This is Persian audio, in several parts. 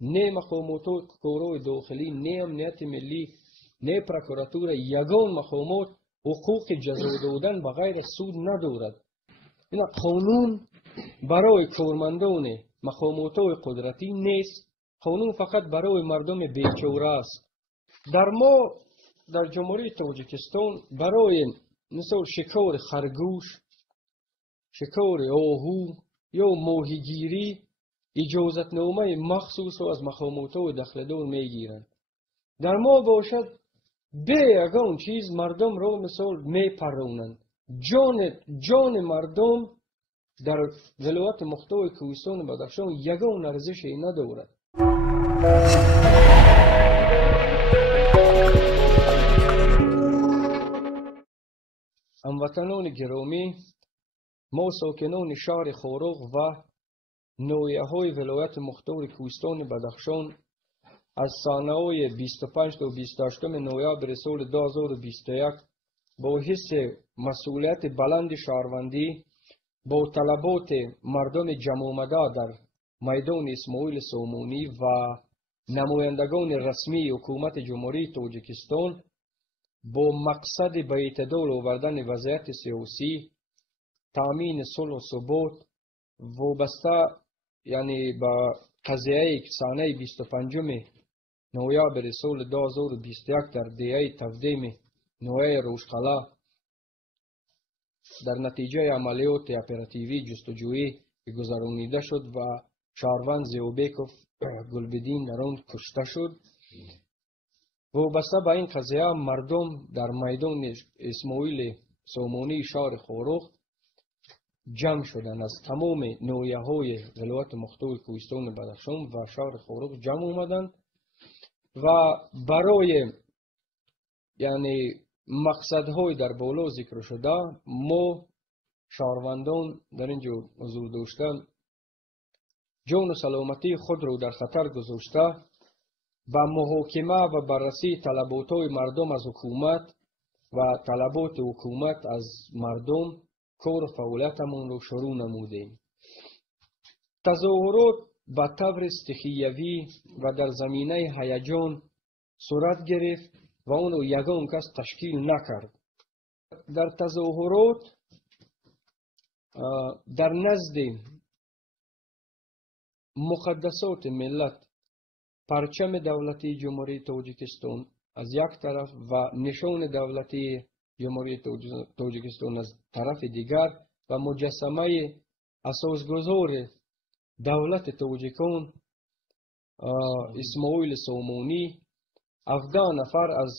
نه مقامات کورو داخلی، نه امنیت ملی، نه پروکراتور، یگان مقامات حقوق جزا دادن بغیر سود ندارد. این قانون برای کارمندان مقامات قدرتی نیست، قانون فقط برای مردم بیچاره است. در جمهوری تاجیکستان برای مثلا شکار خرگوش، شکار آهو یا ماهیگیری اجازت نامه مخصوص از مقامات دخلدار میگیرند. در ما باشد به یگان چیز مردم را مثال میپرونند. جان مردم در ولایت مختار کوهستان بدخشان یگان ارزشی ندارد. هموطنان گرامی، ما ساکنان شهر خارق و ناحیه‌های ولایت مختار کوهستان بدخشان از سالهای 25 تا 28 نوامبر سال 2021 با حس مسئولیت بلند شهروندی با طلبات مردم جمع آمده در میدان اسماعیل سامونی و نمایندگان رسمی حکومت جمهوری تاجیکستان با مقصد به اعتدال آوردن وضعیت سیاسی، تامین صلح و ثبات وابسته یعنی به قضیه سانه 25 نوامبر سال 2021 در دیه تفدیم نوعه روشقلا در نتیجه عملیات اپراتیوی جستجویی گذرانیده شد و شهروند زیوبیکوف گلبدین در آن کشته شد. وابسته به این قضیه مردم در میدان اسماعیل سامونی شهر خارق جمع شدند. از تمام ناحیه‌های ولایت مختار کوهستان بدخشان و شهر خارق جمع آمدند و برای یعنی مقصدهای در بالا ذکر شده ما شهروندان در اینجا حضور داشتن جان و سلامتی خود را در خطر گذاشته با محاکمه و بررسی طلبات‌های مردم از حکومت و طلبات حکومت از مردم کار و فعالیتمان را شروع نمودیم. تظاهرات به طور استخیوی و در زمینه هیجان صورت گرفت و آن را یگان کس تشکیل نکرد. در تظاهرات در نزد مقدسات ملت پرچم دولتی جمهوری تاجیکستان از یک طرف و نشان دولتی جمهوری تاجیکستان از طرف دیگر و مجسمه اساسگذار دولت تاجیکان اسماعیل سامونی 17 نفر از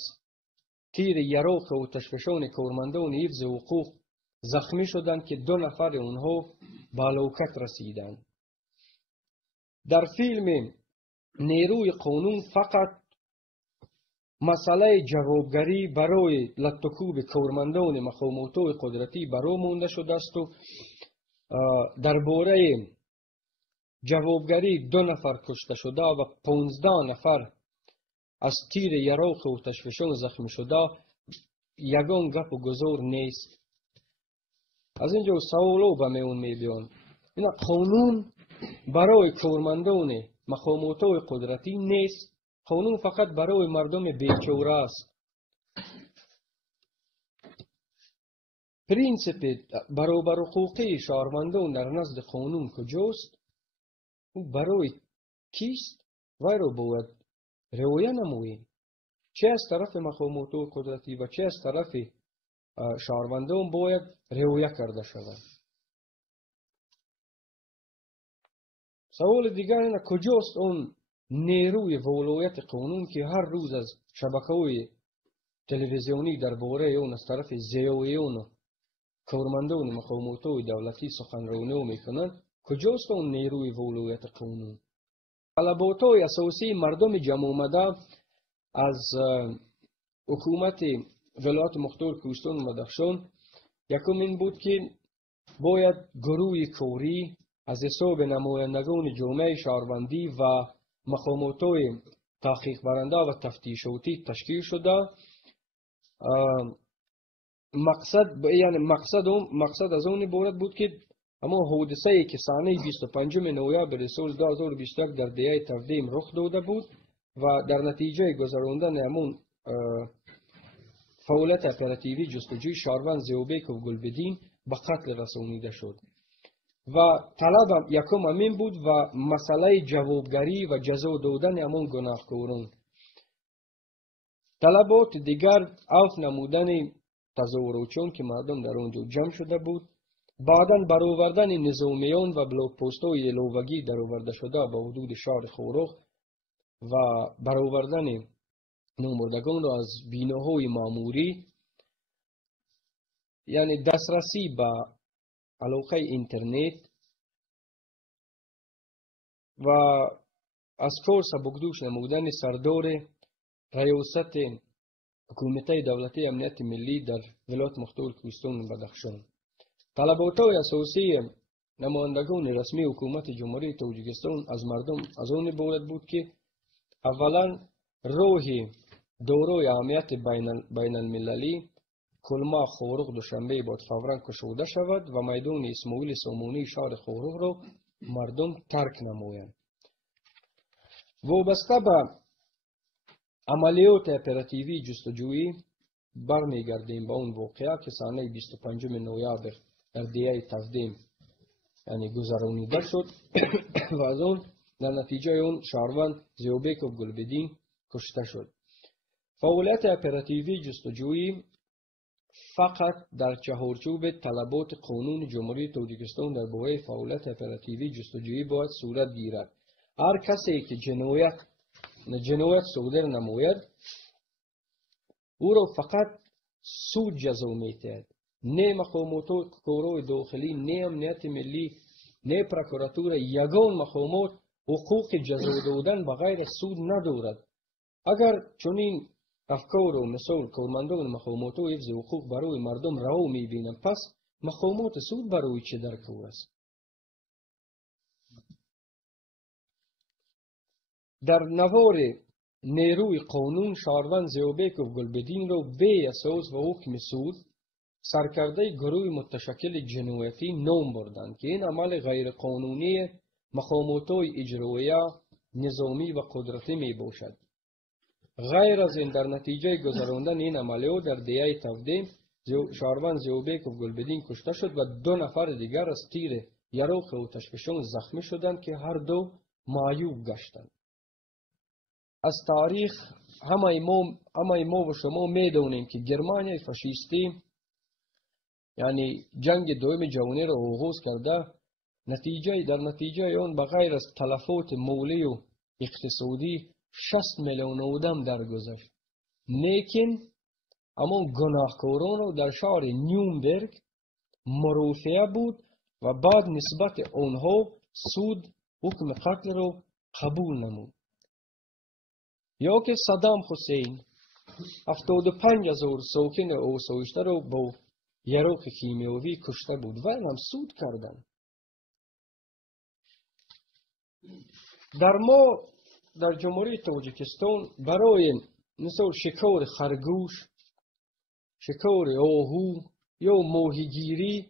تیر یراق و تشفشان کارمندان حفظ حقوق زخمی شدند که 2 نفر آنها به هلاکت رسیدند. در فیلم نیروی قانون فقط مسئله جوابگری برای لطکوب کارمندان مقامات قدرتی برا مانده شده است و درباره جوابگری 2 نفر کشته شده و 15 نفر از تیر یراق و تشفشان زخمی شده یگان گپ و گذار نیست. از اینجا سوالو به میون میبیان. این قانون برای کارمندان مقامات قدرتی نیست، قانون فقط برای مردم بیچاره است. پرینسیپ برابر حقوقی شهروندان در نزد قانون کجاست؟ او برای کیست؟ وی را باید رعایت نماییم، چه از طرف مقامات قدرتی و چه از طرف شهروندان باید رعایت کرده شود. سوال دیگر اینه کجاست اون نیروی ولایت قانون که هر روز از شبکه‌های تلویزیونی درباره اون از طرف زیاییان و کارمندان مقامات دولتی سخنرانی میکنند؟ کجاست اون نیروی ولایت قانون؟ طلبات‌های اساسی مردم جمع آمده از حکومت ولایت مختار کوهستان بدخشان یکم این بود که باید گروه کاری از حساب نمایندگان جامعه شهروندی و مقامات تحقیق برنده و تفتیشاتی تشکیل شده. مقصد از اون عبارت بود که اما حادثه ای که سانه 25 نوامبر سال 2021 در دیه تفدیم رخ داده بود و در نتیجه گذراندن همون فعالیت اپراتیوی جستجوی شاروان زیوبیک و گلبدین به قتل رسانیده شد و طلب یکم همین بود و مسئله جوابگری و جزا دادن همون گناهکاران. طلبات دیگر عفو نمودن تظاهراتچیان که مردم در اونجا جمع شده بود، بعداً برآوردن نظامیان و بلاک پست‌های لوگی درآورده شده به حدود شهر خورخ و برآوردن نامردگان را از بیناهای ماموری، یعنی دسترسی به علاقه اینترنت و از کار سبکدوش نمودن سردار ریاست حکومت دولتی امنیت ملی در ولایت مختار کوهستان بدخشان. طلبات‌های اساسی نمایندگان رسمی حکومت جمهوری تاجیکستان از مردم از آن عبارت بود که اولا راه دارای اهمیت بین المللی کلما خورخ دوشنبه باید فوراً گشوده شود و میدان اسماعیل سامانی شهر خورخ را مردم ترک نمایند. وابسته به عملیات اپراتیوی جستجویی برمیگردیم به اون واقعه که سانه 25 نوامبر در دیه تفدیم یعنی گذرانیده شد و از اون در نتیجه اون شاروان زیوبیک و گلبدین کشته شد. فعالیت اپراتیوی جستجویی فقط در چهارچوب طلبات قانون جمهوری تاجیکستان در باره فعالیت اپراتیوی جستجویی باید صورت گیرد. هر کسی که جنایت صادر نماید او را فقط سود جزا می‌دهد. نه مقامات کارای داخلی، نه امنیت ملی، نه پروکراتور یگان مقامات حقوق جزا دادن بغیر سود ندارد. اگر چنین افکار و مثال کارمندان مقامات و حفظ حقوق برای مردم رها می‌بینند، پس مقامات سود برای چه در کار است؟ در نوار نیروی قانون شاروان زیوبیک و گلبدین را به اساس و حکم سود سرکرده گروه متشکل جنایتی نام بردند که این عمل غیر قانونی مقامات اجرایی نظامی و قدرتی می باشد. غیر از این در نتیجه گذراندن این عملیات در دیه تفدیم شاروان زیوبیک و گلبدین کشته شد و 2 نفر دیگر از تیر یراق آتشفشان زخمی شدند که هر دو معیوب گشتند. از تاریخ همه ما و شما میدونیم که گرمانیای فاشیستی یعنی جنگ دوم جهانی را آغاز کرده، در نتیجه اون بغیر از تلفات مالی و اقتصادی 60 میلیون آدم درگذشت. لیکن اما گناهکاران را در شهر نیومبرگ مرافعه بود و بعد نسبت آنها سود حکم قتل را قبول نمود. یا که صدام حسین 75,000 ساکن آسایشته را با یراق کیمیاوی کشته بود و هم سود کردن. در جمهوری تاجیکستان برای مثل شکار خرگوش، شکار آهو یا ماهیگیری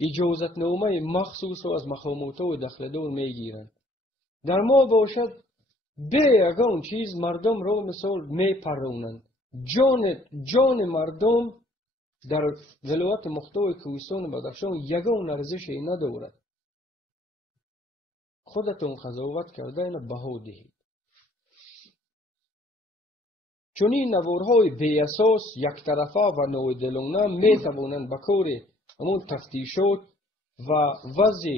اجازتنامه مخصوص را از مقامات دخلدار میگیرند. در ما باشد به یگان چیز مردم را مثال میپرونند. جان مردم در ولایت مختار کوهستان بدخشان یگان ارزشی ندارد. خودتون قضاوت کرده اینو بها دهید. چون این نوارهای بی اساس، یک طرفه و نادلانه می توانند به کار همون تفتیشات و وضع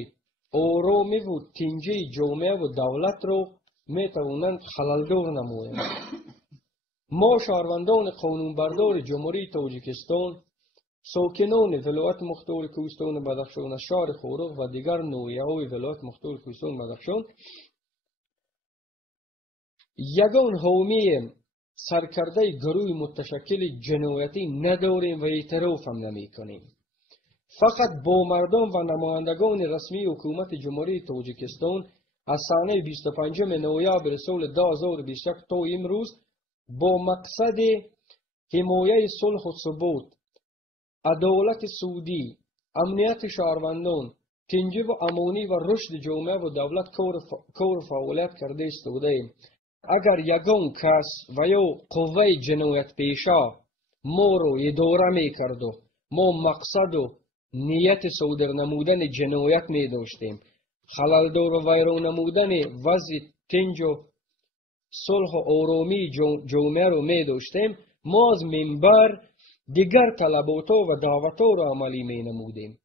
آرامی و تنجی جامعه و دولت را می توانند خللدار نمایند. ما شهروندان قانونبردار جمهوری تاجیکستان، ساکنان ولایت مختار کوهستان بدخشان از شهر خورخ و دیگر ناحیه‌های ولایت مختار کوهستان بدخشان یگان حامی سرکرده گروه متشکل جنایتی نداریم و اعتراف هم نمی کنیم. فقط با مردم و نمایندگان رسمی حکومت جمهوری تاجیکستان از سانه 25 نوامبر سال 2021 تا امروز با مقصد حمایه صلح و ثبات، عدالت سودی، امنیت شهروندان، تنجی و امونی و رشد جامعه و دولت کور فعالیت کرده استوده. اگر یگان کس و یا قوه جنایت پیشا ما رو اداره می کرد و ما مقصد و نیت صادر نمودن جنایت می داشتیم، خللدار و ویران نمودن وضع تنج و صلح و آرامی جامعه رو می داشتیم، ما از منبر دیگر طلبات و دعوت رو عملی می نمودیم.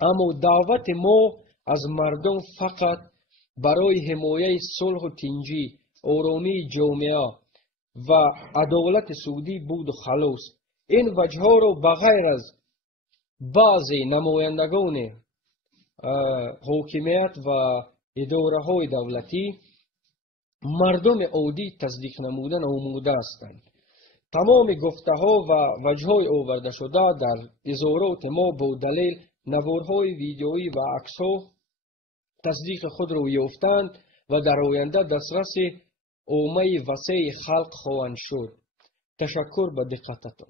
اما دعوت ما از مردم فقط برای حمایه صلح و تنجی، آرامی جامعه و عدالت سودی بود و خلاص. این وجه ها رو بغیر از بعضی نمایندگان حاکمیت و اداره های دولتی مردم عادی تصدیق نمودن آموده هستند. تمام گفته ها و وجه های آورده شده در اظهارات ما با دلیل نوارهای ویدیویی و عکس ها تصدیق خود را یافتند و در آینده دسترس عامه وسیع خلق خواهند شد. تشکر به دقتتان.